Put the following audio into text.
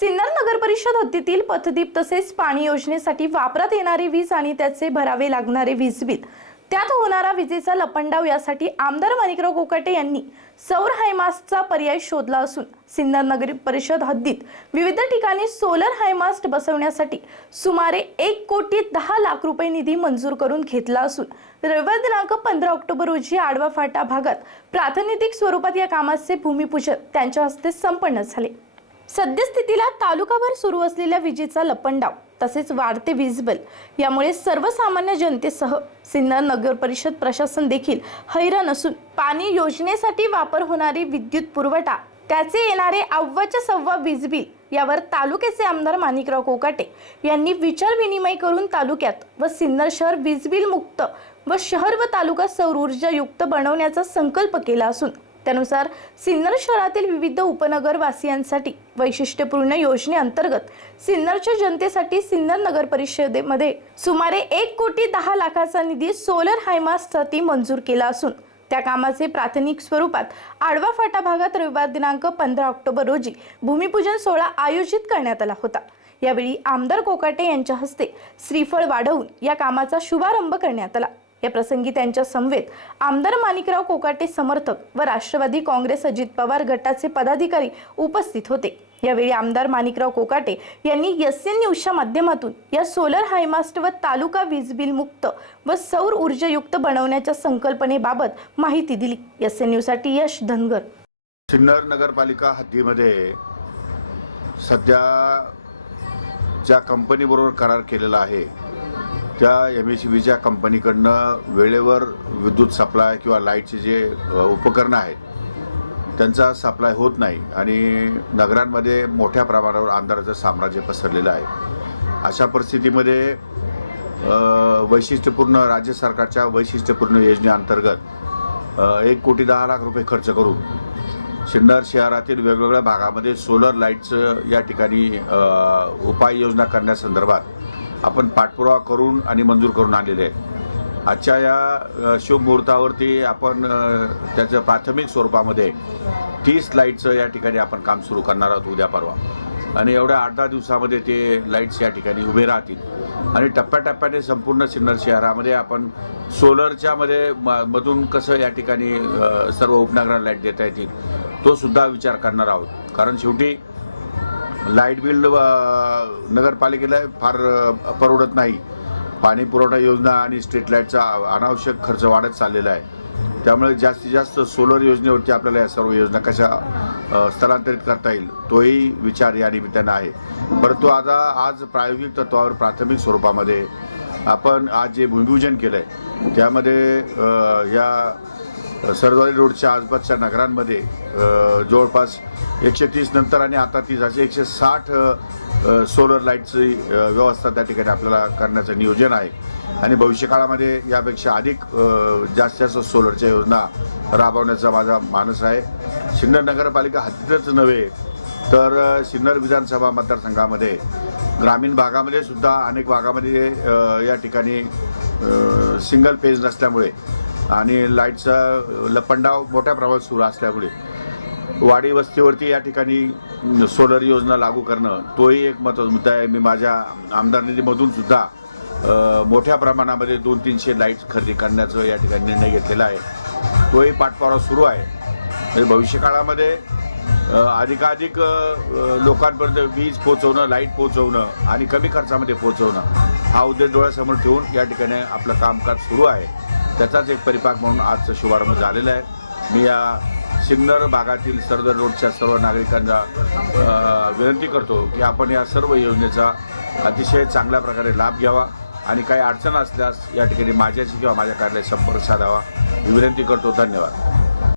सिन्नर नगर परिषद हद्दीतील पथदीप तसेच पाणी योजनेसाठी वापरात येणारी वीज आणि त्याचे भरावे लागणारे वीज बिल. त्यात होणारा विजेचा लपंडाव यासाठी आमदार माणिकराव कोकाटे यांनी सौर हायमास्टचा पर्याय शोधला असून सिन्नर नगर परिषद हद्दीत विविध ठिकाणी सोलर हायमास्ट बसवण्यासाठी सुमारे एक कोटी दहा लाख रुपये निधी मंजूर करून घेतला असून रविवार दिनांक पंधरा ऑक्टोबर रोजी आडवा फाटा भागात प्रातिनिधिक स्वरूपात या कामाचे भूमिपूजन त्यांच्या हस्ते संपन्न झाले. सद्यस्थितीला तालुकाभर सुरू असलेल्या विजेचा लपंडाव तसेच वाढते वीजबल यामुळे सर्वसामान्य जनतेसह सिन्नर नगर परिषद प्रशासन देखील हैराण असून पाणी योजनेसाठी वापर होणारी विद्युत पुरवठा त्याचे येणारे अव्वाच्या सव्वा वीज बिल यावर तालुक्याचे आमदार माणिकराव कोकाटे यांनी विचार विनिमय करून तालुक्यात व सिन्नर शहर वीज बिल मुक्त व शहर व तालुका सौर ऊर्जायुक्त बनवण्याचा संकल्प केला असून त्यानुसार सिन्नर शहरातील विविध उपनगरवासियांसाठी वैशिष्ट्यपूर्ण योजनेअंतर्गत सिन्नरच्या जनतेसाठी सिन्नर नगर परिषदेमध्ये सुमारे एक कोटी दहा लाखाचा निधी सोलर हायमास्टसाठी मंजूर केला असून त्या कामाचे प्राथमिक स्वरूपात आडवा फाटा भागात रविवार दिनांक पंधरा ऑक्टोबर रोजी भूमिपूजन सोहळा आयोजित करण्यात आला होता. यावेळी आमदार कोकाटे यांच्या हस्ते श्रीफळ वाढवून या कामाचा शुभारंभ करण्यात आला. या प्रसंगी त्यांच्या समवेत आमदार माणिकराव कोकाटे समर्थक व राष्ट्रवादी काँग्रेस अजित पवार गटाचे पदाधिकारी उपस्थित होते. यावेळी आमदार माणिकराव कोकाटे यांनी एस एन न्यूजच्या माध्यमातून या सोलर हायमास्ट व तालुका वीज बिल मुक्त व सौर ऊर्जायुक्त बनवण्याच्या संकल्पनेबाबत माहिती दिली. एस एन न्यूजसाठी यश धनगर. सिन्नर नगरपालिका हद्दीमध्ये सध्या ज्या कंपनीबरोबर करार केलेला आहे त्या एम एस बीच्या कंपनीकडनं वेळेवर विद्युत सप्लाय किंवा लाईटचे जे उपकरणं आहेत त्यांचा सप्लाय होत नाही आणि नगरांमध्ये मोठ्या प्रमाणावर अंधाराचं साम्राज्य पसरलेलं आहे. अशा परिस्थितीमध्ये वैशिष्ट्यपूर्ण राज्य सरकारच्या वैशिष्ट्यपूर्ण योजनेअंतर्गत एक कोटी दहा लाख रुपये खर्च करून सिन्नर शहरातील वेगवेगळ्या भागामध्ये सोलर लाईटचं या ठिकाणी उपाययोजना करण्यासंदर्भात आपण पाठपुरावा करून आणि मंजूर करून आणलेले आहे आजच्या या शिवमुहूर्तावरती आपण त्याचं प्राथमिक स्वरूपामध्ये तीस लाईटचं या ठिकाणी आपण काम सुरू करणार आहोत उद्या परवा. आणि एवढ्या आठ दहा दिवसामध्ये ते लाईट्स या ठिकाणी उभे राहतील. आणि टप्प्याटप्प्याने संपूर्ण सिन्नर शहरामध्ये आपण सोलरच्या मध्ये म- मधून कसं या ठिकाणी सर्व उपनगरांना लाइट देता येतील तो सुद्धा विचार करणार आहोत. कारण शेवटी लाइट बिल नगरपालिकेला फार परवडत नाही. पाणी पुरवठा योजना आणि स्ट्रीट लाईटचा अनावश्यक खर्च वाढत चाललेला आहे. त्यामुळे जास्तीत जास्त सोलर योजनेवरती आपल्याला या सर्व योजना कशा स्थलांतरित करता येईल तोही विचार या निमित्तानं आहे. परंतु आता आज प्रायोगिक तत्वावर प्राथमिक स्वरूपामध्ये आपण आज जे भूमिपूजन केलं आहे त्यामध्ये या सरदारी रोडच्या आसपासच्या नगरांमध्ये जवळपास एकशे तीस नंतर आणि आता तीस असे एकशे साठ सोलर लाईटची व्यवस्था त्या ठिकाणी आपल्याला करण्याचं नियोजन आहे. आणि भविष्यकाळामध्ये यापेक्षा अधिक जास्त जास्तीत जास्त सोलरच्या योजना राबवण्याचा माझा मानस आहे. सिन्नर नगरपालिका हद्दीतच नव्हे तर सिन्नर विधानसभा मतदारसंघामध्ये ग्रामीण भागामध्ये सुद्धा अनेक भागामध्ये या ठिकाणी सिंगल पेज नसल्यामुळे आणि लाईटचा लपंडाव मोठ्या प्रमाणात सुरू असल्यामुळे वाडी वस्तीवरती या ठिकाणी सोलर योजना लागू करणं तोही एक महत्त्वाचा मुद्दा आहे. मी माझ्या आमदार निधीमधून सुद्धा मोठ्या प्रमाणामध्ये दोन तीनशे लाइट खरेदी करण्याचं या ठिकाणी निर्णय घेतलेला आहे. तोही पाठपुरावा सुरू आहे. म्हणजे भविष्यकाळामध्ये अधिकाधिक लोकांपर्यंत वीज पोहोचवणं लाइट पोहोचवणं आणि कमी खर्चामध्ये पोहोचवणं हा उद्देश डोळ्यासमोर ठेवून या ठिकाणी आपलं कामकाज सुरू आहे. त्याचाच एक परिपाक म्हणून आजचा शुभारंभ झालेला आहे. मी या सिग्नर भागातील सरदार रोडच्या सर्व नागरिकांना विनंती करतो की आपण या सर्व योजनेचा अतिशय चांगल्या प्रकारे लाभ घ्यावा आणि काही अडचण असल्यास या ठिकाणी माझ्याशी किंवा माझ्या कार्यालयात संपर्क साधावा ही विनंती करतो. धन्यवाद.